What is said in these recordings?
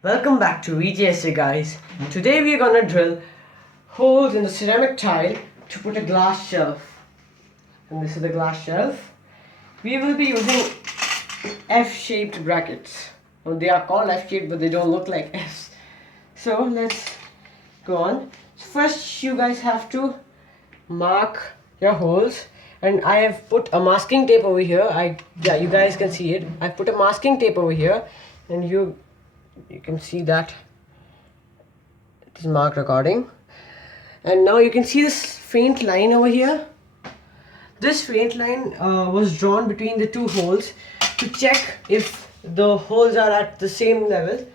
Welcome back to VJSJ guys. Today we are gonna drill holes in the ceramic tile to put a glass shelf. And this is the glass shelf. We will be using F-shaped brackets. Well, they are called F-shaped but they don't look like F's. So let's go on. So first you guys have to mark your holes. And I have put a masking tape over here. You guys can see it. I've put a masking tape over here and you can see that it is marked according. And now you can see this faint line over here. This faint line was drawn between the two holes to check if the holes are at the same level,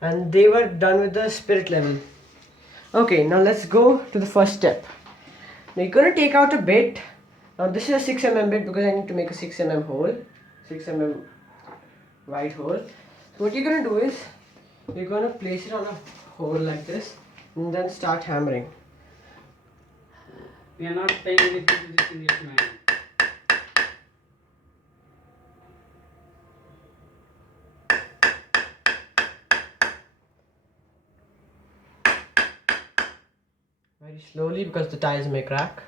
and they were done with the spirit level. Okay, now let's go to the first step. Now you're going to take out a bit. Now this is a 6 mm bit because I need to make a 6 mm hole, 6 mm wide hole. So what you're going to do is you're going to place it on a hole like this and then start hammering. We are not playing with this in this manner. Very slowly because the tiles may crack.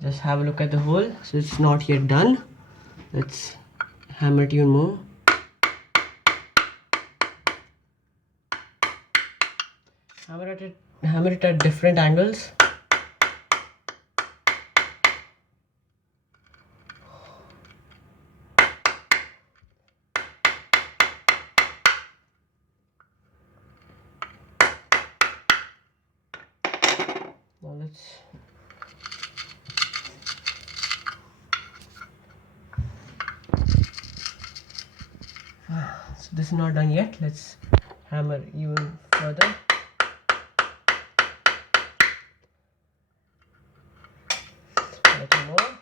Just have a look at the hole. So it's not yet done. Let's hammer it even more. Hammer it at different angles. Now let's so this is not done yet. Let's hammer even further. A little more.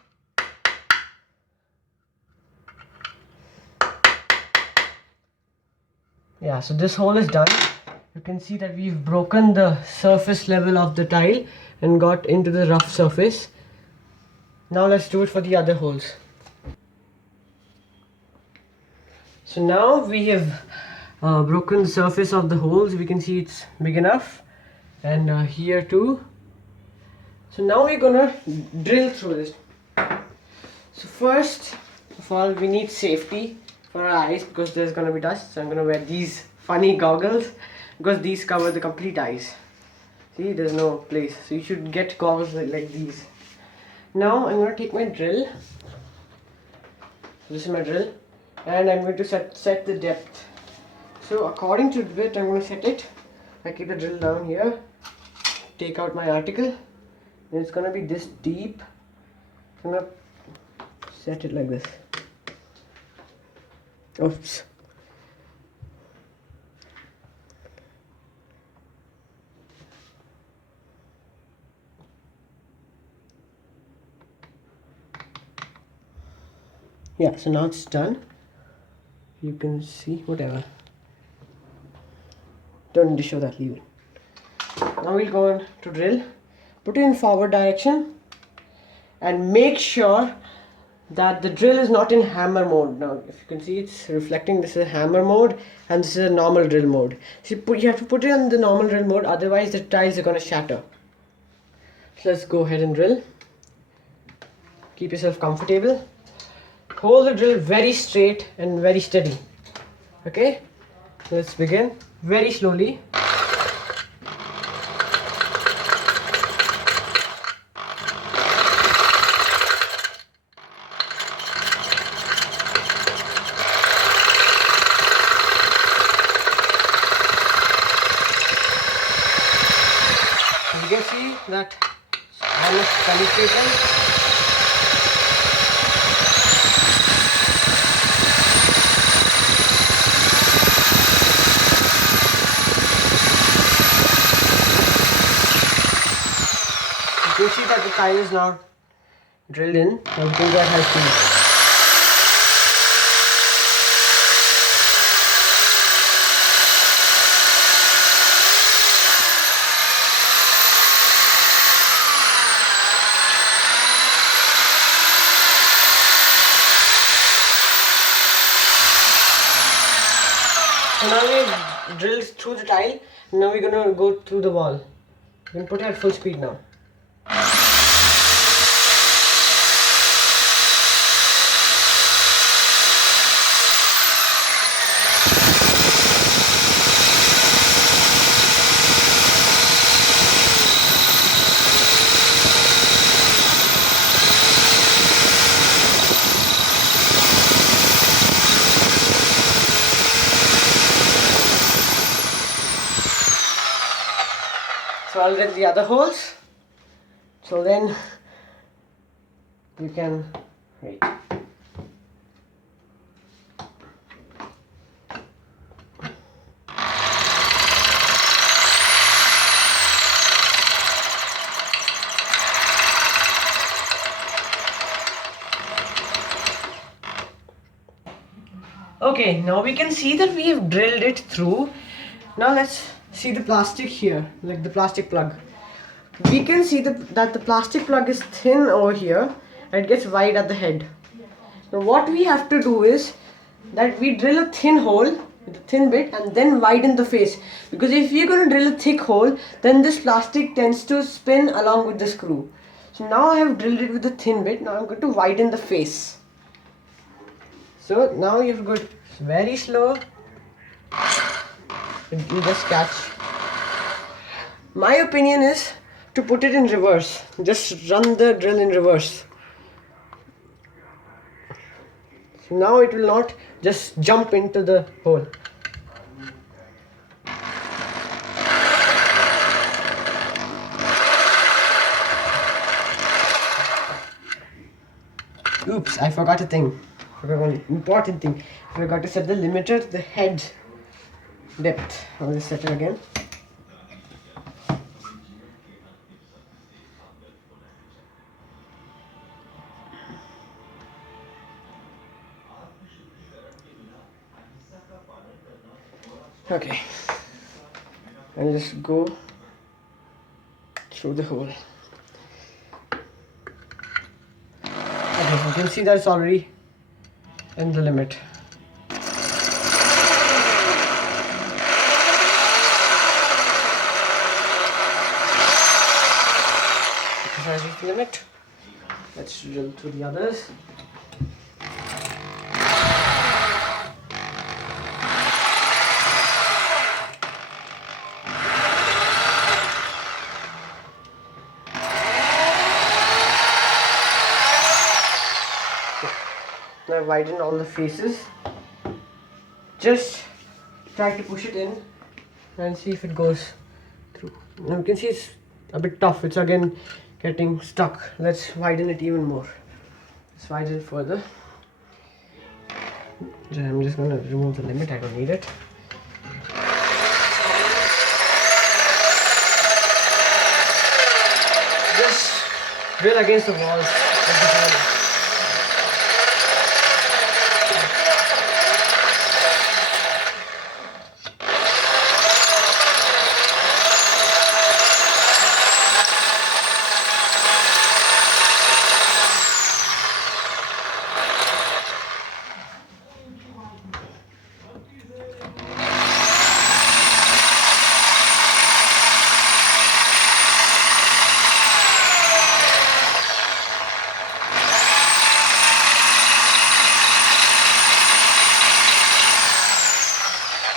Yeah, so this hole is done. You can see that we've broken the surface level of the tile and got into the rough surface. Now let's do it for the other holes. So now we have broken the surface of the holes. We can see it's big enough, and here too. So now we're gonna drill through this. So first of all, we need safety for our eyes because there's gonna be dust. So I'm gonna wear these funny goggles because these cover the complete eyes. See, there's no place. So you should get goggles like these. Now I'm gonna take my drill. So this is my drill. And I'm going to set the depth. So according to the bit, I'm going to set it. I keep the drill down here, take out my article, and it's going to be this deep. I'm going to set it like this. Oops. Yeah, so now it's done. You can see whatever. Don't need to show that, leave it. Now we'll go on to drill. Put it in forward direction and make sure that the drill is not in hammer mode. Now if you can see, it's reflecting. This is hammer mode and this is a normal drill mode. So you have to put it on the normal drill mode, otherwise the tiles are going to shatter. So let's go ahead and drill. Keep yourself comfortable. Hold the drill very straight and very steady. Okay, let's begin very slowly. You can see that almost penetrating. You see that the tile is now drilled in. Now we can go at high speed. So now we've drilled through the tile. Now we're gonna go through the wall. You can put it at full speed now. So I'll get the other holes. So then you can wait. Okay, now we can see that we have drilled it through. Now let's see the plastic here, like the plastic plug. We can see that the plastic plug is thin over here and it gets wide at the head. Now what we have to do is that we drill a thin hole with a thin bit and then widen the face, because if we're going to drill a thick hole, then this plastic tends to spin along with the screw. So now I have drilled it with a thin bit. Now I'm going to widen the face. So now you've got very slow. You just catch. My opinion is to put it in reverse. Just run the drill in reverse. So now it will not just jump into the hole. Oops, I forgot a thing. One important thing. I forgot to set the limiter to the head depth. I'll just set it again. Okay, and just go through the hole. Okay, you can see that it's already in the limit. This is the limit. Let's drill through the others. Now I widen all the faces. Just try to push it in and see if it goes through. Now you can see it's a bit tough. It's again getting stuck. Let's widen it even more. Let's widen it further. I'm just going to remove the limit. I don't need it. Just drill against the walls.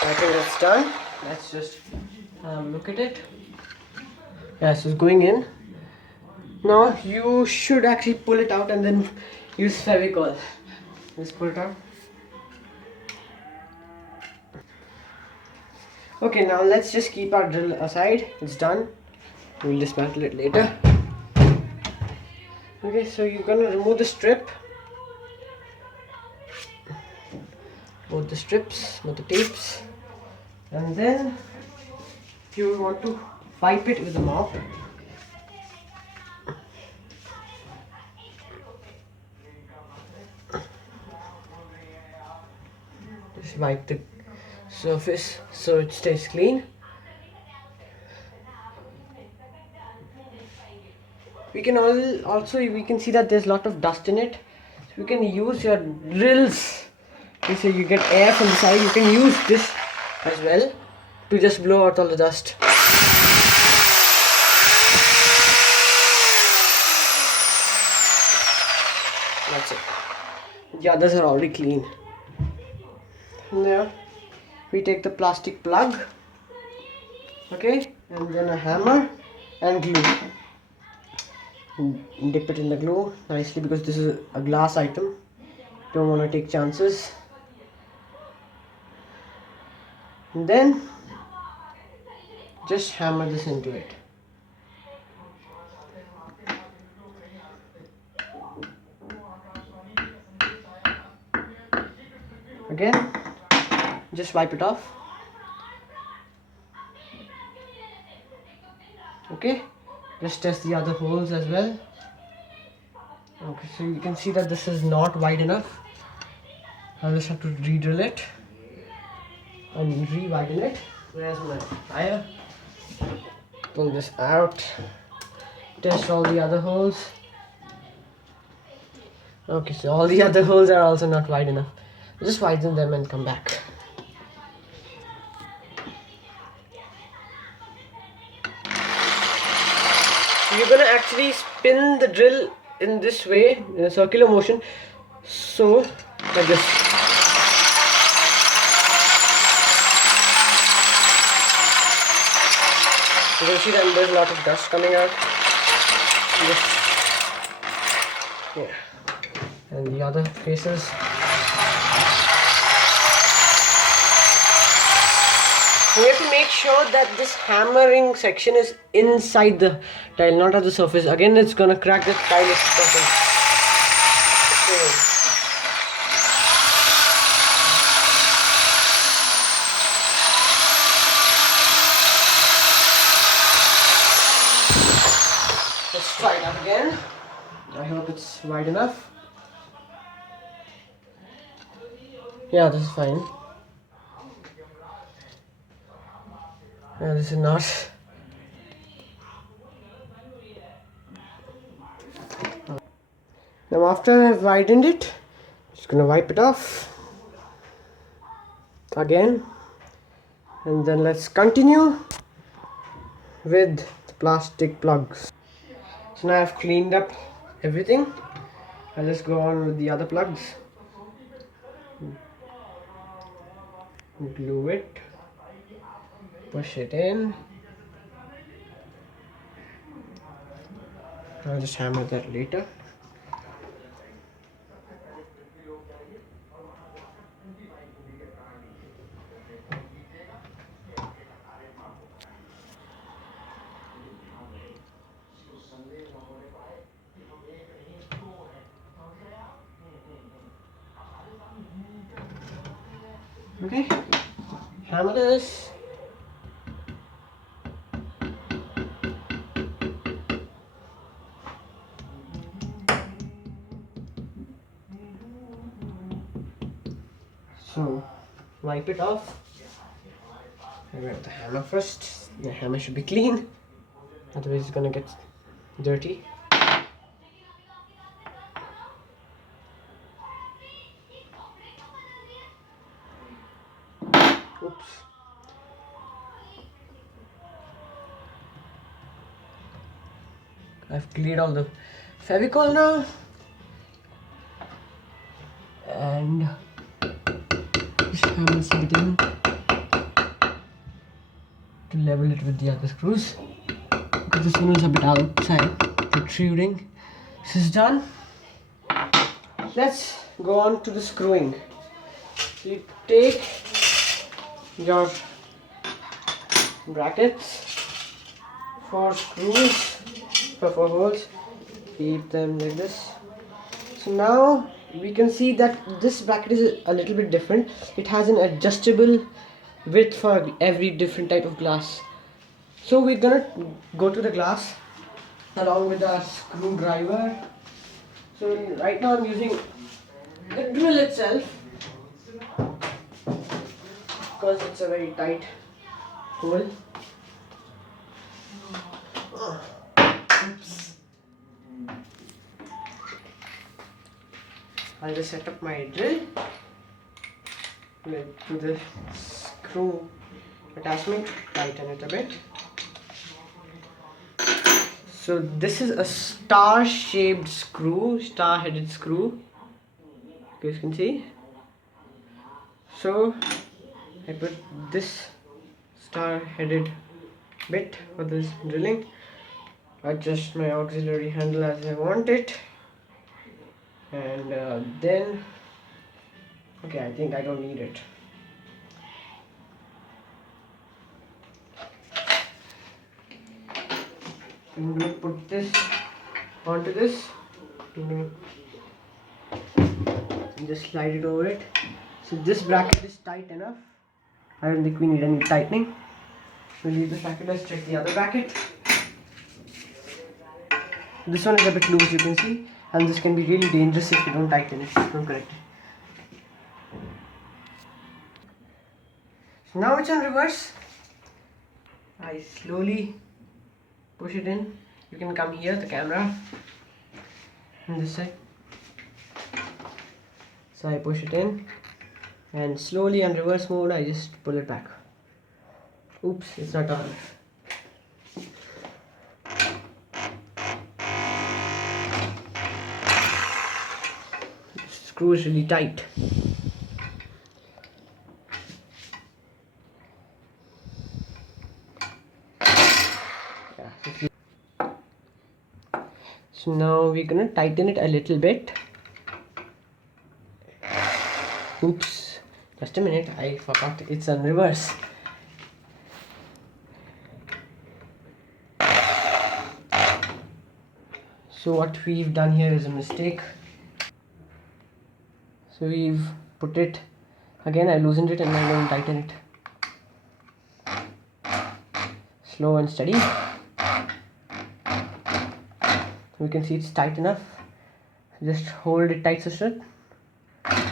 I think that's done. Let's just look at it. Yes, it's going in. Now you should actually pull it out and then use Fevicol. Just pull it out. Okay, now let's just keep our drill aside. It's done. We'll dismantle it later. Okay, so you're gonna remove the strip. Both the strips, both the tapes. And then you want to wipe it with a mop. Just wipe the surface so it stays clean. We can also we can see that there's a lot of dust in it. So we can use your drills. You say you get air from the side. You can use this as well to just blow out all the dust. That's it. The others are already clean. Now we take the plastic plug, okay, and then a hammer and glue. Dip it in the glue nicely because this is a glass item. Don't want to take chances. And then just hammer this into it. Again, just wipe it off. Okay, just test the other holes as well. Okay, so you can see that this is not wide enough. I'll just have to re-drill it and re-widen it. Where's my tire? Pull this out. Test all the other holes. Okay, so all the other holes are also not wide enough. Just widen them and come back. So you're gonna actually spin the drill in this way, in a circular motion. So, like this. You can see that there's a lot of dust coming out. Yeah. And the other faces. We have to make sure that this hammering section is inside the tile, not at the surface. Again, it's gonna crack the tile if it doesn't. Let's try that again. I hope it's wide enough. Yeah, this is fine. Yeah, this is not. Now after I've widened it, just gonna wipe it off again, and then let's continue with the plastic plugs. So now I've cleaned up everything. I'll just go on with the other plugs. Glue it, push it in. I'll just hammer that later. Okay, hammer this. So, wipe it off. I grab the hammer first. The hammer should be clean, otherwise it's gonna get dirty. Oops. I've cleared all the Fevicol now, and just hammer it in to level it with the other screws because this one is a bit outside protruding. This is done. Let's go on to the screwing. So you take your brackets, 4 screws for 4 holes, keep them like this. So now we can see that this bracket is a little bit different. It has an adjustable width for every different type of glass. So we're gonna go to the glass along with our screwdriver. So right now I'm using the drill itself. because it's a very tight hole. Oops. I'll just set up my drill to the screw attachment, tighten it a bit. So this is a star-shaped screw, star-headed screw. You guys can see. So I put this star-headed bit for this drilling. Adjust my auxiliary handle as I want it, and then okay, I think I don't need it. I'm going to put this onto this. I'm going to just slide it over it. So this bracket is tight enough. I don't think we need any tightening. We'll leave this bracket. Let's check the other bracket. This one is a bit loose, you can see, and this can be really dangerous if you don't tighten it, don't correct it. So now it's on reverse. I slowly push it in. You can come here, the camera, on this side. So I push it in, and slowly on reverse mode I just pull it back. Oops, it's not on. Screw is really tight. So now we're gonna tighten it a little bit. Oops, just a minute, I forgot it's on reverse. So what we've done here is a mistake. So we've put it again, I loosened it and I'm going to tighten it. Slow and steady. We can see it's tight enough. Just hold it tight, sister. I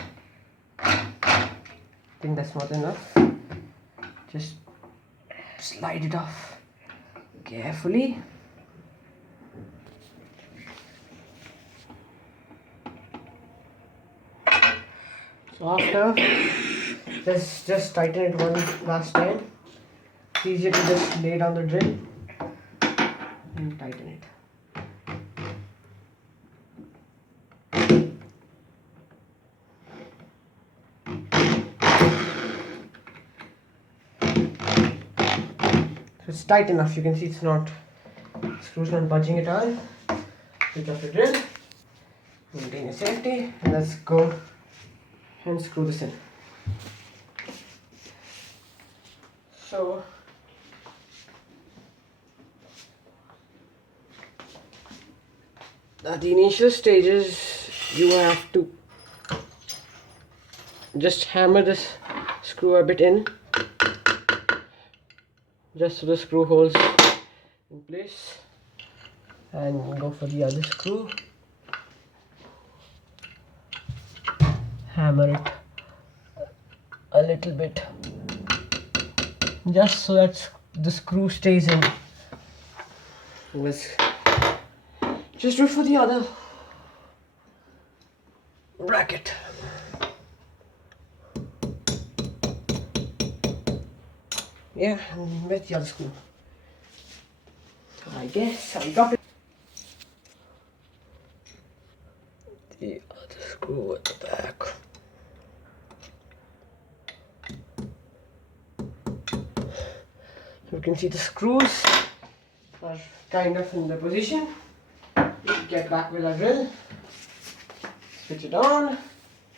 think that's not enough. Just slide it off carefully. So after, let's just tighten it one last time. It's easier to just lay down the drill and tighten it. So it's tight enough, you can see it's not, screw's not budging at all. Switch off the drill, maintain your safety, and let's go and screw this in. So at the initial stages you have to just hammer this screw a bit in, just so the screw holds in place, and go for the other screw. Hammer it a little bit, just so that the screw stays in. Let's just do it for the other bracket. Yeah, with the other screw. I guess I got it. The other screw at the back. So you can see the screws are kind of in the position. Get back with our drill, switch it on,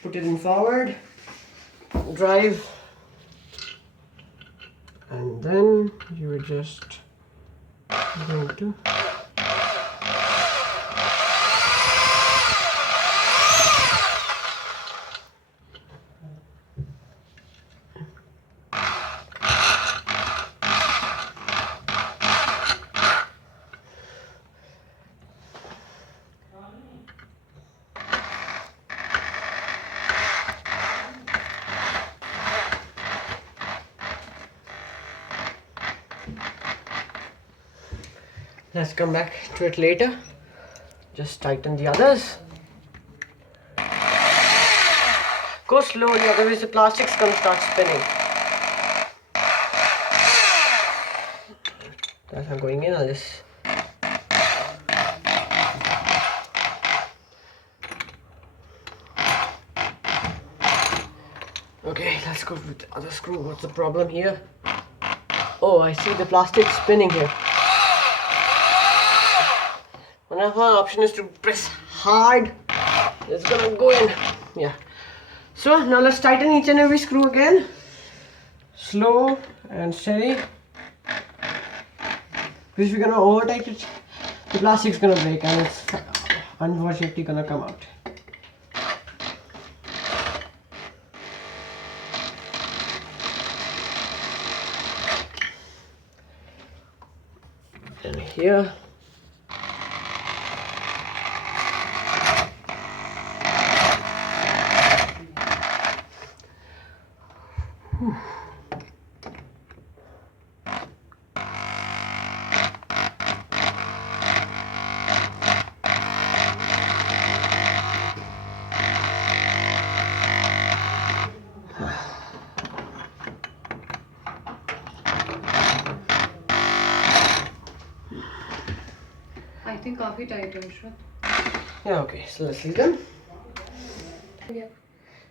put it in forward, drive, and then you are just going to Let's come back to it later. Just tighten the others. Go slowly, otherwise the plastic's gonna start spinning. That's not going in, I'll just... Okay, let's go with the other screw. What's the problem here? Oh, I see the plastic spinning here. One of our option is to press hard. It's gonna go in. Yeah. So now let's tighten each and every screw again. Slow and steady. Because if we're gonna over tighten it, the plastic's gonna break and it's unfortunately gonna come out. And here. I think काफी tight है Ashwat. Yeah, okay, so let's leave them. Yeah.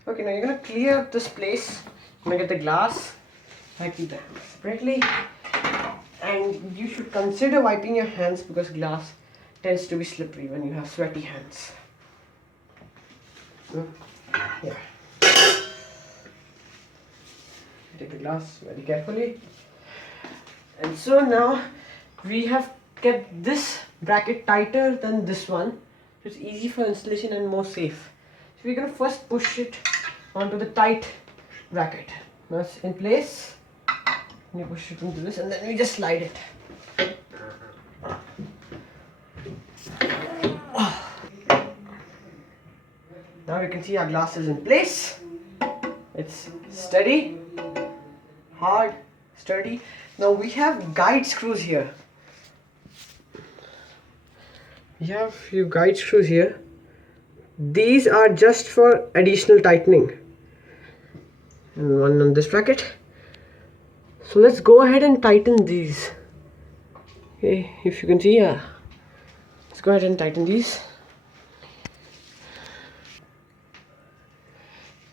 Okay, now you're gonna clear up this place. I'm gonna get the glass. I keep them separately. And you should consider wiping your hands because glass tends to be slippery when you have sweaty hands. Yeah. Take the glass very carefully. And so now we have kept this bracket tighter than this one. So it's easy for installation and more safe. So we're gonna first push it onto the tight bracket. Now it's in place. And you push it into this and then we just slide it. Now you can see our glass is in place. It's steady, hard, sturdy. Now we have guide screws here. We have a few guide screws here. These are just for additional tightening. And one on this bracket. So let's go ahead and tighten these. Okay, if you can see, yeah. Let's go ahead and tighten these.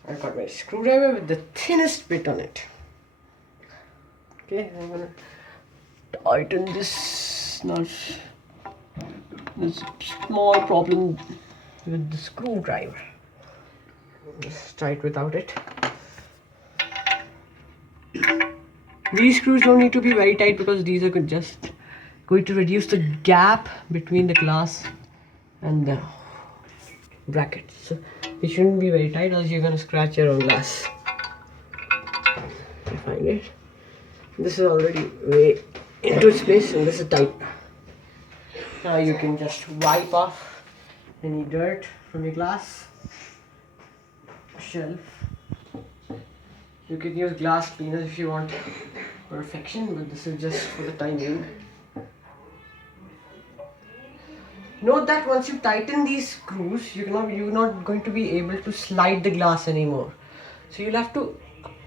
I've got my screwdriver with the thinnest bit on it. Okay, I'm gonna tighten this nut. There's a small problem with the screwdriver. Just try it without it. These screws don't need to be very tight because these are just going to reduce the gap between the glass and the bracket. So it shouldn't be very tight, else you're gonna scratch your own glass. I find it. This is already way into its place and this is tight. Now you can just wipe off any dirt from your glass shelf. You can use glass cleaners if you want perfection, but this is just for the time being. Note that once you tighten these screws, you're not going to be able to slide the glass anymore. So you'll have to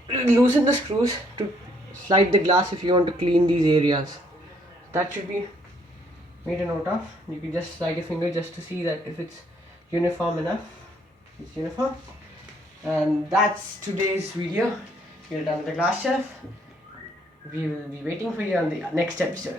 loosen the screws to slide the glass if you want to clean these areas. That should be made a note of. You can just slide your finger just to see that if it's uniform enough. It's uniform. And that's today's video. We're done with the glass shelf. We will be waiting for you on the next episode.